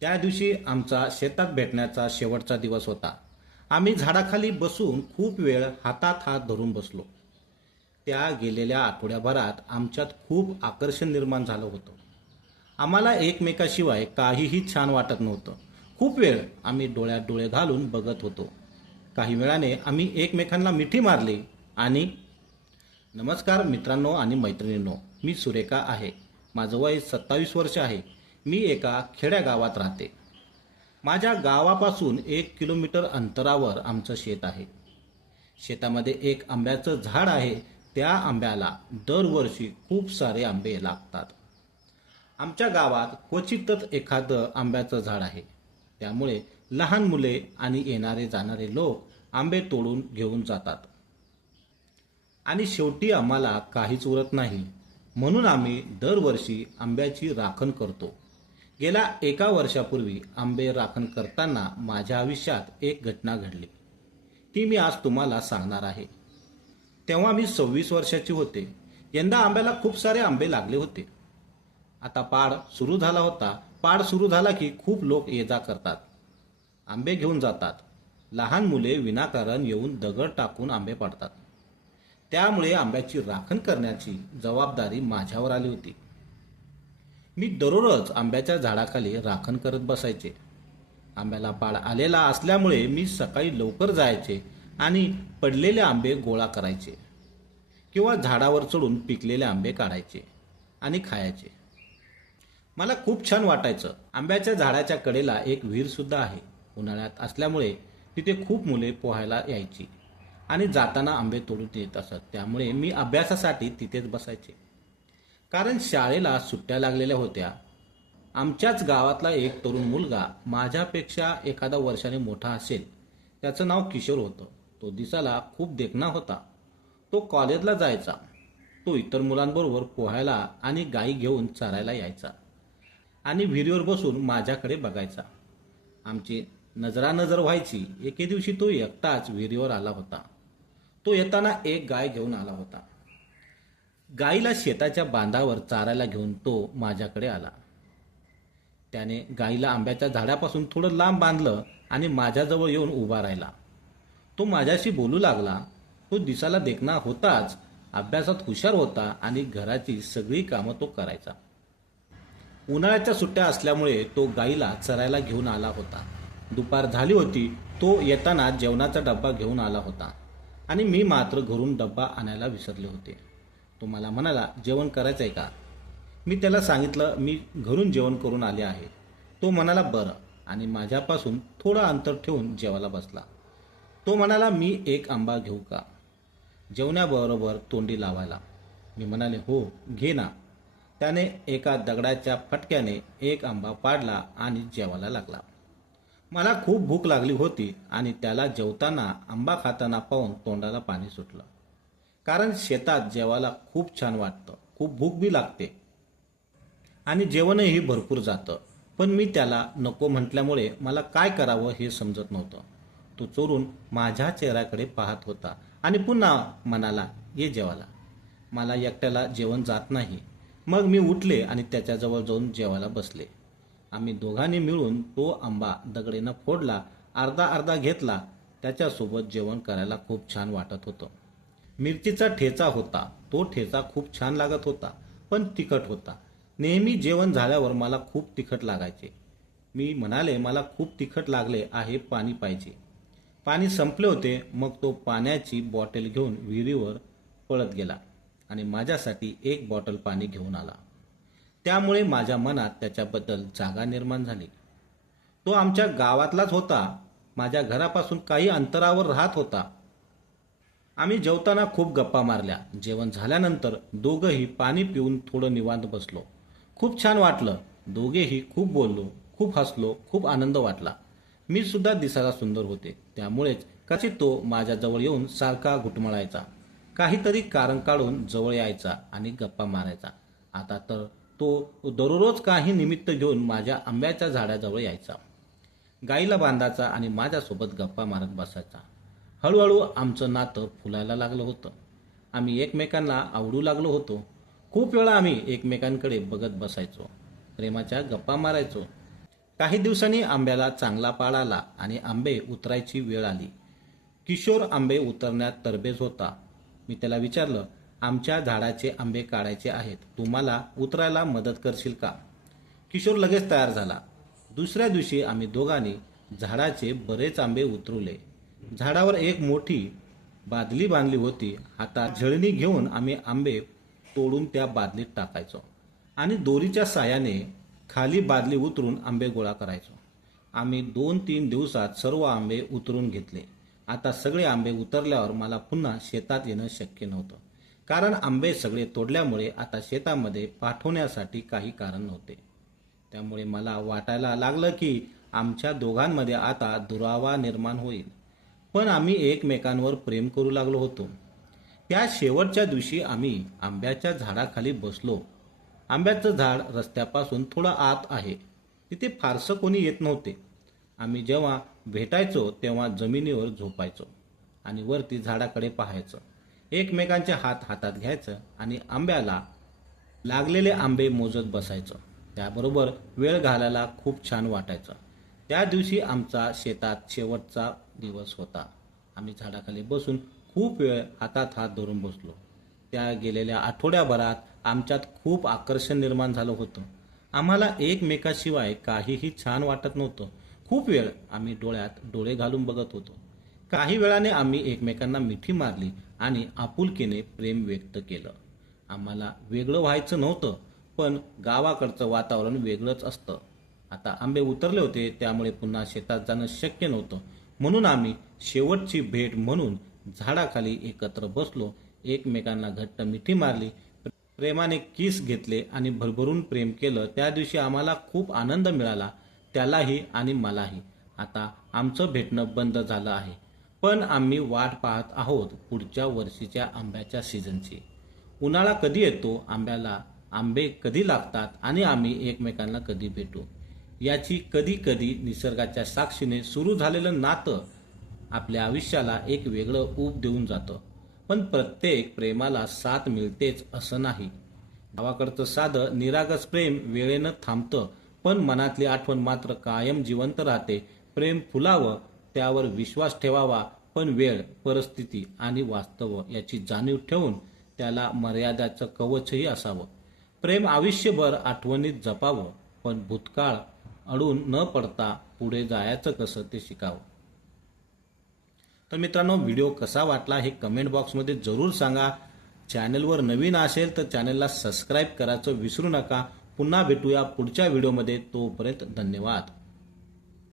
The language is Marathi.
त्या दिवशी आमचा शेतात भेटण्याचा शेवटचा दिवस होता. आम्ही झाडाखाली बसून खूप वेळ हातात हात धरून बसलो. त्या गेलेल्या आठवड्याभरात आमच्यात खूप आकर्षण निर्माण झालं होतं. आम्हाला एकमेकाशिवाय काहीही छान वाटत नव्हतं. खूप वेळ आम्ही डोळ्यात डोळे घालून बघत होतो. काही वेळाने आम्ही एकमेकांना मिठी मारली आणि नमस्कार मित्रांनो आणि मैत्रिणींनो मी सुरेखा आहे. माझं वय सत्तावीस वर्ष आहे. मी एका खेड्यागावात राहते. माझ्या गावापासून एक किलोमीटर अंतरावर आमचं शेत आहे. शेतामध्ये एक आंब्याचं झाड आहे. त्या आंब्याला दरवर्षी खूप सारे आंबे लागतात. आमच्या गावात क्वचितच एखादं आंब्याचं झाड आहे. त्यामुळे लहान मुले आणि येणारे जाणारे लोक आंबे तोडून घेऊन जातात. आणि शेवटी आम्हाला काहीच उरत नाही. म्हणून आम्ही दरवर्षी आंब्याची राखण करतो. गेल्या एका वर्षापूर्वी आंबे राखण करताना माझ्या आयुष्यात एक घटना घडली. ती मी आज तुम्हाला सांगणार आहे. तेव्हा मी सव्वीस वर्षाची होते. यंदा आंब्याला खूप सारे आंबे लागले होते. आता पाड सुरू झाला होता. पाड सुरू झाला की खूप लोक ये जा करतात. आंबे घेऊन जातात. लहान मुले विनाकारण येऊन दगड टाकून आंबे पाडतात. त्यामुळे आंब्याची राखण करण्याची जबाबदारी माझ्यावर आली होती. मी दररोज आंब्याच्या झाडाखाली राखण करत बसायचे. आंब्याला पाळ आलेला असल्यामुळे मी सकाळी लवकर जायचे आणि पडलेले आंबे गोळा करायचे किंवा झाडावर चढून पिकलेले आंबे काढायचे आणि खायचे. मला खूप छान वाटायचं. आंब्याच्या झाडाच्या कडेला एक विहीरसुद्धा आहे. उन्हाळ्यात असल्यामुळे तिथे खूप मुले पोहायला यायची आणि जाताना आंबे तोडून येत असत. त्यामुळे मी अभ्यासासाठी तिथेच बसायचे. कारण शाळेला सुट्ट्या लागलेल्या होत्या. आमच्याच गावातला एक तरुण मुलगा माझ्यापेक्षा एखादा वर्षाने मोठा असेल. त्याचं नाव किशोर होतं. तो दिसाला खूप देखणा होता. तो कॉलेजला जायचा. तो इतर मुलांबरोबर पोहायला आणि गाई घेऊन चरायला यायचा. आणि विहिरीवर बसून माझ्याकडे बघायचा. आमची नजरानजर व्हायची. एके दिवशी तो एकटाच विहिरीवर आला होता. तो येताना एक गाय घेऊन आला होता. गाईला शेताच्या बांधावर चारायला घेऊन तो माझ्याकडे आला. त्याने गाईला आंब्याच्या झाडापासून थोडं लांब बांधलं आणि माझ्याजवळ येऊन उभा राहिला. तो माझ्याशी बोलू लागला. तो दिसायला देखणा होताच अभ्यासात हुशार होता आणि घराची सगळी कामं तो करायचा. उन्हाळ्याच्या सुट्ट्या असल्यामुळे तो गाईला चरायला घेऊन आला होता. दुपार झाली होती तो येताना जेवणाचा डब्बा घेऊन आला होता आणि मी मात्र घरून डब्बा आणायला विसरले होते. तो मला म्हणाला जेवण करायचं आहे का? मी त्याला सांगितलं मी घरून जेवण करून आले आहे. तो म्हणाला बरं. आणि माझ्यापासून थोडं अंतर ठेवून जेवायला बसला. तो म्हणाला मी एक आंबा घेऊ का? जेवण्याबरोबर तोंडी लावायला. मी म्हणाले हो घे ना. त्याने एका दगडाच्या फटक्याने एक आंबा पाडला आणि जेवायला लागला. मला खूप भूक लागली होती आणि त्याला जेवताना आंबा खाताना पाहून तोंडाला पाणी सुटलं. कारण शेतात जेवायला खूप छान वाटतं. खूप भूक बी लागते. आणि जेवणही भरपूर जातं. पण मी त्याला नको म्हटल्यामुळे मला काय करावं हे समजत नव्हतं. तो चोरून माझ्या चेहऱ्याकडे पाहत होता आणि पुन्हा म्हणाला ये जेवायला. मला एकट्याला जेवण जात नाही. मग मी उठले आणि त्याच्याजवळ जाऊन जेवायला बसले. आम्ही दोघांनी मिळून तो आंबा दगडीनं फोडला अर्धा अर्धा घेतला. त्याच्यासोबत जेवण करायला खूप छान वाटत होतं. मिरचीचा ठेचा होता. तो ठेचा खूप छान लागत होता पण तिखट होता. नेहमी जेवण झाल्यावर मला खूप तिखट लागायचे. मी म्हणाले मला खूप तिखट लागले आहे पाणी पाहिजे. पाणी संपले होते मग तो पाण्याची बॉटल घेऊन विहिरीवर पळत गेला आणि माझ्यासाठी एक बॉटल पाणी घेऊन आला. त्यामुळे माझ्या मनात त्याच्याबद्दल जागा निर्माण झाली. तो आमच्या गावातलाच होता. माझ्या घरापासून काही अंतरावर राहत होता. आम्ही जेवताना खूप गप्पा मारल्या. जेवण झाल्यानंतर दोघंही पाणी पिऊन थोडं निवांत बसलो. खूप छान वाटलं. दोघेही खूप बोललो खूप हसलो खूप आनंद वाटला. मी सुद्धा दिसायला सुंदर होते. त्यामुळेच कदाचित तो माझ्याजवळ येऊन सारखा घुटमळायचा. काहीतरी कारण काढून जवळ यायचा आणि गप्पा मारायचा. आता तर तो दररोज काही निमित्त घेऊन माझ्या आंब्याच्या झाडाजवळ यायचा. गाईला बांधायचा आणि माझ्यासोबत गप्पा मारत बसायचा. हळूहळू आमचं नातं फुलायला लागलं होतं. आम्ही एकमेकांना आवडू लागलो होतो. खूप वेळा आम्ही एकमेकांकडे बघत बसायचो. प्रेमाच्या गप्पा मारायचो. काही दिवसांनी आंब्याला चांगला पाळ आला आणि आंबे उतरायची वेळ आली. किशोर आंबे उतरण्यात तरबेज होता. मी त्याला विचारलं आमच्या झाडाचे आंबे काढायचे आहेत. तुम्हाला उतरायला मदत करशील का? किशोर लगेच तयार झाला. दुसऱ्या दिवशी आम्ही दोघांनी झाडाचे बरेच आंबे उतरवले. झाडावर एक मोठी बादली बांधली होती. हातात झळणी घेऊन आम्ही आंबे तोडून त्या बादलीत टाकायचो. आणि दोरीच्या साह्याने खाली बादली उतरून आंबे गोळा करायचो. आम्ही दोन तीन दिवसात सर्व आंबे उतरून घेतले. आता सगळे आंबे उतरल्यावर मला पुन्हा शेतात येणं शक्य नव्हतं. कारण आंबे सगळे तोडल्यामुळे आता शेतामध्ये पाठवण्यासाठी काही कारण नव्हते. त्यामुळे मला वाटायला लागलं की आमच्या दोघांमध्ये आता दुरावा निर्माण होईल. पण आम्ही एकमेकांवर प्रेम करू लागलो होतो. त्या शेवटच्या दिवशी आम्ही आंब्याच्या झाडाखाली बसलो. आंब्याचं झाड रस्त्यापासून थोडं आत आहे. तिथे फारसं कोणी येत नव्हते. आम्ही जेव्हा भेटायचो तेव्हा जमिनीवर झोपायचो आणि वरती झाडाकडे पाहायचं. एकमेकांचे हात हातात घ्यायचं आणि आंब्याला लागलेले आंबे मोजत बसायचं. त्याबरोबर वेळ घालायला खूप छान वाटायचं. त्या दिवशी आमचा शेतात शेवटचा दिवस होता. आम्ही झाडाखाली बसून खूप वेळ हातात हात धरून बसलो. त्या गेलेल्या आठवड्याभरात आमच्यात खूप आकर्षण निर्माण झालं होतं. आम्हाला एकमेकाशिवाय काहीही छान वाटत नव्हतं. खूप वेळ आम्ही डोळ्यात डोळे घालून बघत होतो. काही वेळाने आम्ही एकमेकांना मिठी मारली आणि आपुलकीने प्रेम व्यक्त केलं. आम्हाला वेगळं व्हायचं नव्हतं पण गावाकडचं वातावरण वेगळंच असतं. आता आंबे उतरले होते त्यामुळे पुन्हा शेतात जाणं शक्य नव्हतं. म्हणून आम्ही शेवटची भेट म्हणून झाडाखाली एकत्र बसलो. एकमेकांना घट्ट मिठी मारली. प्रेमाने किस घेतले आणि भरभरून प्रेम केलं. त्या दिवशी आम्हाला खूप आनंद मिळाला. त्यालाही आणि मलाही. आता आमचं भेटणं बंद झालं आहे. पण आम्ही वाट पाहत आहोत पुढच्या वर्षीच्या आंब्याच्या सीझनची. उन्हाळा कधी येतो? आंब्याला आंबे कधी लागतात? आणि आम्ही एकमेकांना कधी भेटू? याची कधी कधी निसर्गाच्या साक्षीने सुरू झालेलं नातं आपल्या आयुष्याला एक वेगळं ऊब देऊन जातं. पण प्रत्येक प्रेमाला साथ मिळतेच असं नाही. गावाकडचं साधं निरागस प्रेम वेळेनं थांबतं पण मनातली आठवण मात्र कायम जिवंत राहते. प्रेम फुलावं त्यावर विश्वास ठेवावा पण वेळ परिस्थिती आणि वास्तव याची जाणीव ठेवून त्याला मर्यादाचं कवचही असावं. प्रेम आयुष्यभर आठवणीत जपावं पण भूतकाळ अडून न पडता पुढे जायचं कसं ते शिकावं. तर मित्रांनो व्हिडिओ कसा वाटला हे कमेंट बॉक्समध्ये जरूर सांगा. चॅनलवर नवीन असेल तर चॅनलला सबस्क्राईब करायचं विसरू नका. पुन्हा भेटूया पुढच्या व्हिडिओमध्ये तोपर्यंत धन्यवाद.